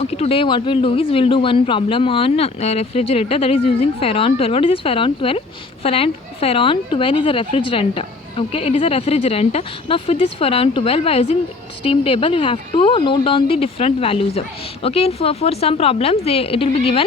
Okay, today what we'll do is we'll do one problem on refrigerator that is using Ferron 12. What is this Ferron 12? Ferron 12 is a refrigerant. Okay, it is a refrigerant. Now for this Ferron 12, by using steam table, you have to note down the different values. Okay, and for some problems it will be given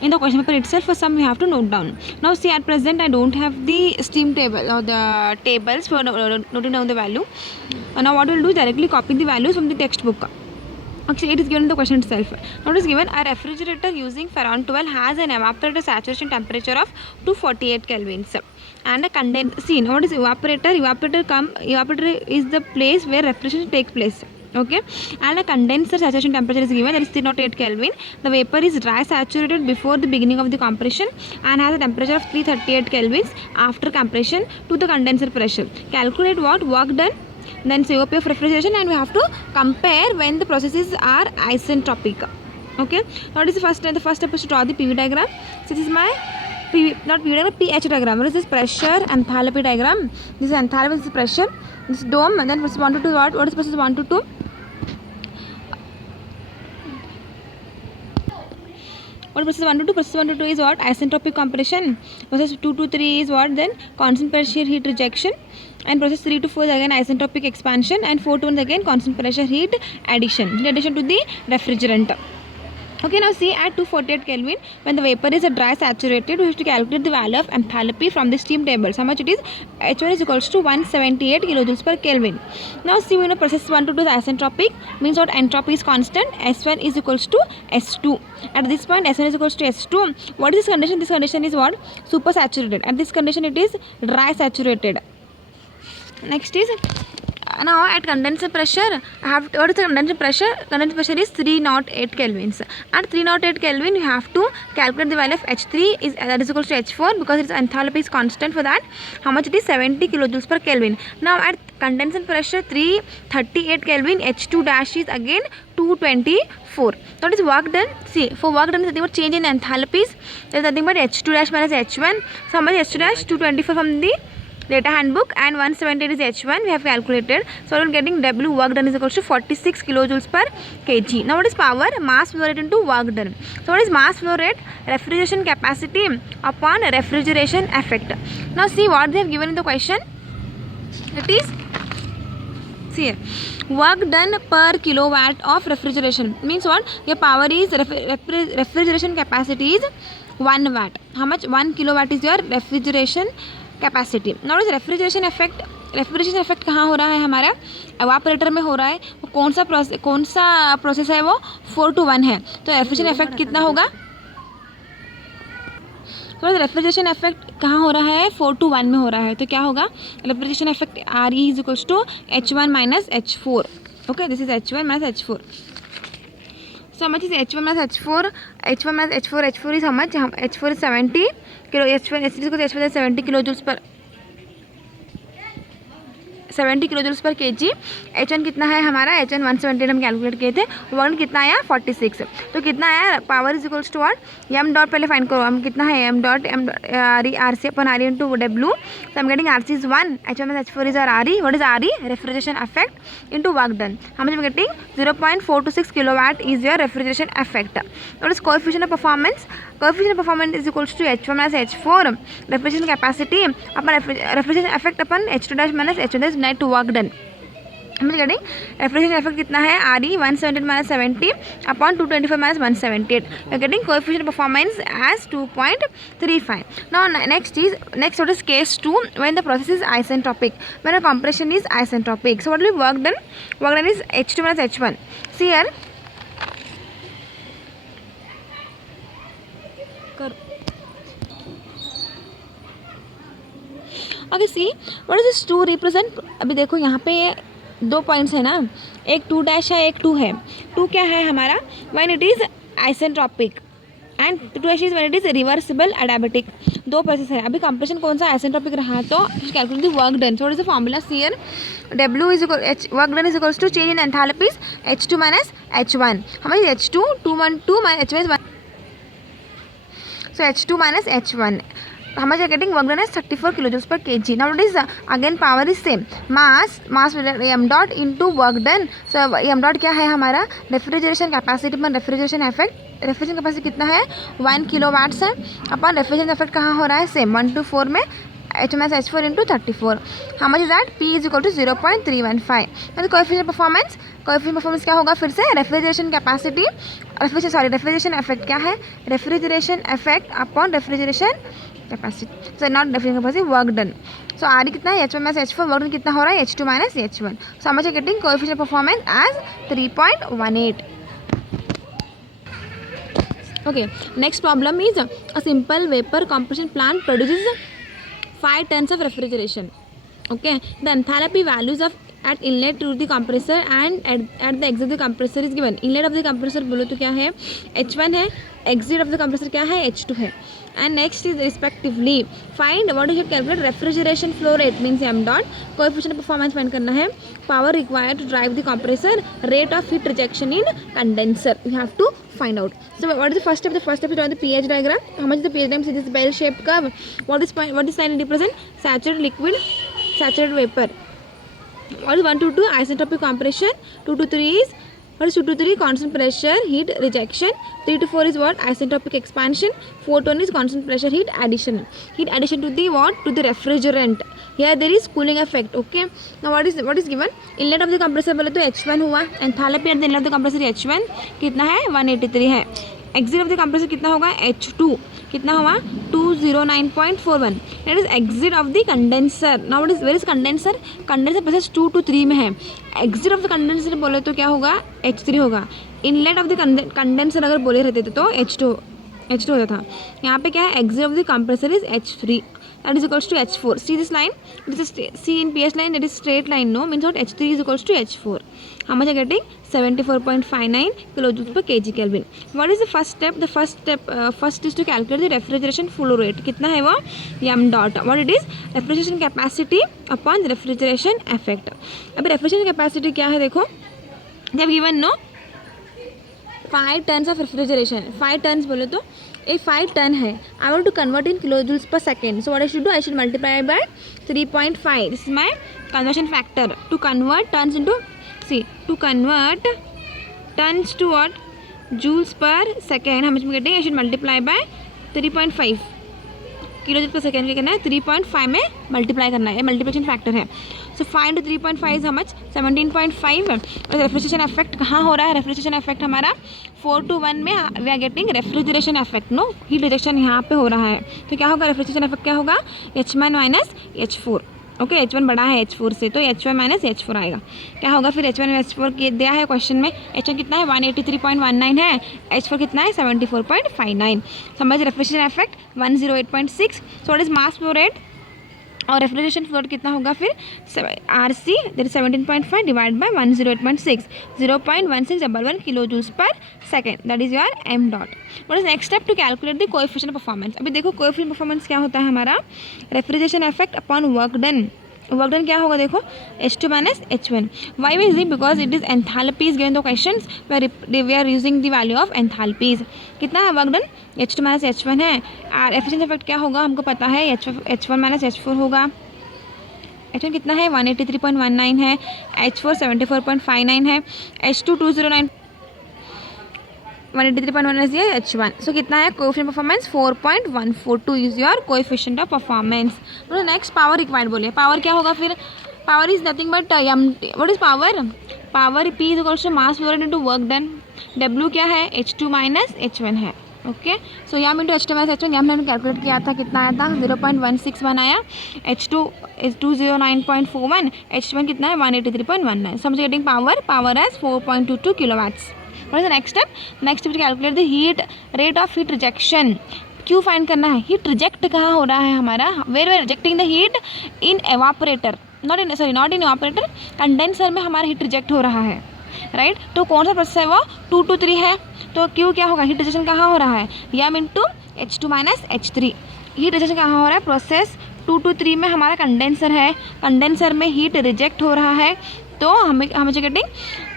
in the question paper itself. For some you have to note down. Now see, at present I don't have the steam table or the tables for noting down the value. Now what we'll do is directly copy the values from the textbook. Actually, it is given in the question itself. Now, it is given a refrigerator using Ferron 12 has an evaporator saturation temperature of 248 kelvins and a condenser. See, now what is evaporator? Evaporator is the place where refrigeration takes place. Okay, and a condenser saturation temperature is given, that is 308 Kelvin. The vapor is dry saturated before the beginning of the compression and has a temperature of 338 kelvins after compression to the condenser pressure. Calculate what work done, then COP of refrigeration, and we have to compare when the processes are isentropic. Okay, now what is the first step is to draw the PV diagram. So this is my not PV diagram, pH diagram. What is this? Pressure enthalpy diagram. This is enthalpy, this is pressure, this is dome, and then process 1 to 2 what is process 1 to 2? What process 1 to 2? Process 1 to 2 is what? Isentropic compression. Process 2 to 3 is what? Then constant pressure heat rejection. And process 3 to 4 is again isentropic expansion. And 4 to 1 is again constant pressure heat addition. In addition to the refrigerant. Okay, now see, at 248 Kelvin, when the vapor is a dry saturated, we have to calculate the value of enthalpy from the steam table. So how much it is? H1 is equals to 178 kilojoules per Kelvin. Now see, we know process 1 to 2 is isentropic, means what? Entropy is constant. S1 is equals to S2. At this point, S1 is equals to S2. What is this condition? This condition is what? Super saturated. At this condition, it is dry saturated. Next is, now at condenser pressure, what is the condenser pressure? Condenser pressure is 308 kelvins. At 308 kelvin, you have to calculate the value of H3 that is equals to H4, because its enthalpy is constant. For that, how much it is? 70 kilojoules per Kelvin. Now at condenser pressure 338 Kelvin, H2 dash is again 224. What is work done? See, for work done is nothing but change in enthalpies. There is nothing but H2 dash minus H1. So how much H2 dash? 224 from the data handbook, and 178 is H1 we have calculated. So we are getting W work done is equal to 46 kilojoules per kg. Now what is power? Mass flow rate into work done. So what is mass flow rate? Refrigeration capacity upon refrigeration effect. Now see what they have given in the question. It is, see here, work done per kilowatt of refrigeration, means what? Your power is refrigeration capacity is 1 watt. How much? 1 kilowatt is your refrigeration capacity. Now is refrigeration effect कहाँ हो रहा है? हमारा evaporator में हो रहा है. वो कौन सा प्रोसेस है? वो 4 to 1 है. तो रेफ्रिजरेशन इफेक्ट कितना होगा? तो रेफ्रिजरेशन इफेक्ट कहाँ हो रहा है? 4 to 1 में हो रहा है. तो क्या होगा? Refrigeration effect RE is equals to H1 minus H4. Okay, this is H1 minus H4. So how much is H1 minus H4? H1 minus H4 is how much? H4 is 70 kilo. H1 is 70 kilojoules per 70 kilojoules per kg. H1 कितना है हमारा? H1 178 हम calculate किए थे. Work कितना आया? 46. तो कितना आया? Power is equals to what? M dot पहले फाइंड करो. हम कितना है? M dot R C upon R into W. So I'm getting RC is 1. H1 minus H4 is our RE. What is RE? Refrigeration effect into work done. How much I'm getting? 0.426 kilowatt is your refrigeration effect. What is coefficient of performance? Coefficient of performance is equals to H1 minus H4. Refrigeration capacity upon refrigeration effect upon H2 dash minus H1 dash net work done. हम getting refrigeration effect कितना है? RE 178 minus 70 upon 224 minus 178. We are getting coefficient of performance as 2.35. Now next what is case 2, when the process is isentropic, when a compression is isentropic. So what will be work done? Work done is H2 minus H1. See here. Okay, see what is this 2 represent? अभी देखो यहाँ पे 2 points है ना, एक 2 dash है, एक 2 है. 2 क्या है हमारा? When it is isentropic, and 2 dash is when it is reversible adiabatic. 2 process है. अभी कंप्रेशन कौन सा? आइसेंट्रोपिक रहा तो calculate the work done. So what is the formula? Here W is equal H work done is equals to change in enthalpies H2 minus H1. how much is H2? 212 minus H1 is 1. So H2 minus H1. how much are getting? Work done is 34 kilojoules per kg. Now what is again power is same, mass m dot into work done. So m dot क्या है हमारा? Refrigeration capacity पर refrigeration effect, refrigeration capacity कितना है 1 kilowatts है, अपन refrigeration effect कहाँ हो रहा है सेम 1 to 4 में H minus H4 into 34. How much is that? P is equal to 0.315. मतलब कोएफिशिएंट परफॉर्मेंस क्या होगा फिर से? रेफ्रिजरेशन कैपेसिटी, रेफ्रिजरेशन इफेक्ट क्या है? Refrigeration effect upon refrigeration capacity, so not refrigeration capacity, work done. So R E कितना है? H1 minus H4, work done कितना हो रहा है? H2 minus H1. So how much are getting coefficient performance as 3.18. Okay, next problem is a simple vapor compression plant produces 5 tons of refrigeration. Okay, the enthalpy values of at inlet to the compressor and at the exit of the compressor is given. Inlet of the compressor बोलो तो क्या है? H1 है, exit of the compressor क्या है? H2 है. And next is respectively find what you should calculate refrigeration flow rate means m dot, coefficient of performance find करना है, power required to drive the compressor, rate of heat rejection in condenser you have to find out. So what is the first step? The first step is drawing the pH diagram. How much is the pH diagram? See this bell shaped curve. What is line represent? Saturated liquid, saturated vapor. What is 1 to 2? Isentropic compression. 2 to 3 is what is 2 to 3? Constant pressure heat rejection. 3 to 4 is what? Isentropic expansion. 4 to 1 is constant pressure heat addition. Heat addition to the what? To the refrigerant. Here there is cooling effect. Okay. Now what is given? Inlet of the compressor बोले तो H1 हुआ. Enthalpy at the inlet of the compressor H1 कितना है? 183 है. Exit of the compressor कितना होगा? H2 कितना हुआ? 209.41. That is exit of the condenser. Now what is, where is condenser? Condenser process 2 to 3 में है. Exit of the condenser बोले तो क्या होगा? H3 होगा. Inlet of the condenser अगर बोले रहते थे तो H2 होता था. यहाँ पे क्या है? Exit of the compressor is H3. That is equals to H4. See this line? This is C in PS line. That is straight line. No, means what? H3 is equals to H4. How much are getting? 74.59 kilojoules per kg Kelvin. What is the first step? The first is to calculate the refrigeration flow rate. कितना है वो? m dot. What it is? Refrigeration capacity upon the refrigeration effect. अभी refrigeration capacity क्या है देखो? They have given no 5 tons of refrigeration. 5 tons बोले तो ये 5 ton है. I want to convert in kilojoules per second. So what I should do? I should multiply by 3.5. This is my conversion factor. To convert tons into, see, to convert tons to what? Joules per second. How much I'm getting? I should multiply by 3.5. Kilojoule पर second क्या करना है? 3.5 में multiply करना है, multiplication factor है. सो 5 into 3.5 is how much? 17.5. और refrigeration effect कहाँ हो रहा है? रेफ्रिजरेशन इफेक्ट हमारा 4 to 1 में we are getting refrigeration effect. No, heat rejection यहाँ पे हो रहा है. तो क्या होगा? रेफ्रिजरेशन इफेक्ट क्या होगा? H1 minus H4. Okay, H1 बड़ा है H4 से तो H1 minus H4 आएगा. क्या होगा फिर? H1 minus H4 दिया है क्वेश्चन में. H1 कितना है? 183.19 है. H4 कितना है? 74.59. समझ? Refrigeration effect 108.6. So what is mass flow rate और रेफ्रिजरेशन फ्लो रेट कितना होगा फिर? RC that is 17.5 divide by 108.6, 0.1611 kilojoules per second. That is your m dot. What is next step? To calculate the coefficient performance. अभी देखो coefficient performance क्या होता है हमारा? Refrigeration effect upon work done. Work done क्या होगा देखो? H2 minus H1. Why is it? Because it is enthalpy is given the questions where we are using the value of enthalpies. कितना है work done? H2 minus H1 है. और efficiency effect क्या होगा हमको पता है? H1 minus H4 होगा. H1 कितना है? 183.19 है. H4 74.59 है. H2 209 183.1 is your H1. So कितना है coefficient performance? 4.142 is your coefficient of performance. तो नेक्स्ट पावर रिक्वायर्ड बोले. पावर क्या होगा फिर? Power is nothing but what is power? Power P is equals to mass flow rate into work done. W क्या है? H2 minus H1 है. Okay, सो यहाँ into H2 minus H1 यहाँ हमने कैलकुलेट किया था. कितना आया था? 0.161 आया. H2 is 209.41. H1 कितना है? 183.19. So I'm getting power as 4.22 kilowatts. What is the next step? Next step to calculate the heat rate of heat rejection. क्यों फाइंड करना है? हीट रिजेक्ट कहाँ हो रहा है हमारा? Where where rejecting the heat in evaporator, not in evaporator. Condenser में हमारा हीट रिजेक्ट हो रहा है, राइट? तो कौन सा प्रोसेस है वो? 2 to 3 है. तो क्यों क्या होगा? हीट रिजेक्शन कहाँ हो रहा है? यम into H2 minus H3. Heat rejection कहाँ हो रहा है? प्रोसेस 2 to 3 में हमारा कंडेंसर है. कंडेंसर में हीट रिजेक्ट हो रहा है. तो हमें गेटिंग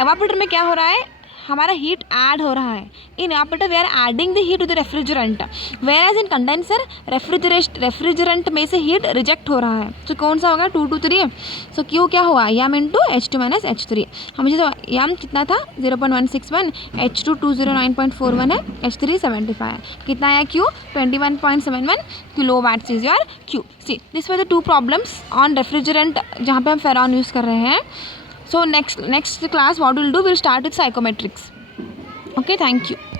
एवापोरेटर में क्या हो रहा है? हमारा हीट ऐड हो रहा है. In evaporator we are adding the heat to the refrigerant, whereas in condenser refrigerant में से हीट रिजेक्ट हो रहा है. तो कौन सा होगा 2 to 3. सो क्यू क्या हुआ m into H2 minus H3. हमें जो m कितना था 0.161, H2 209.41 है, H3 75 है. कितना आया Q 21.71 kilowatts is your Q. See this were the 2 problems on refrigerant जहाँ पे हम फेरॉन यूज़ कर रहे हैं. So next class what we'll do, we'll start with psychometrics. Okay, thank you.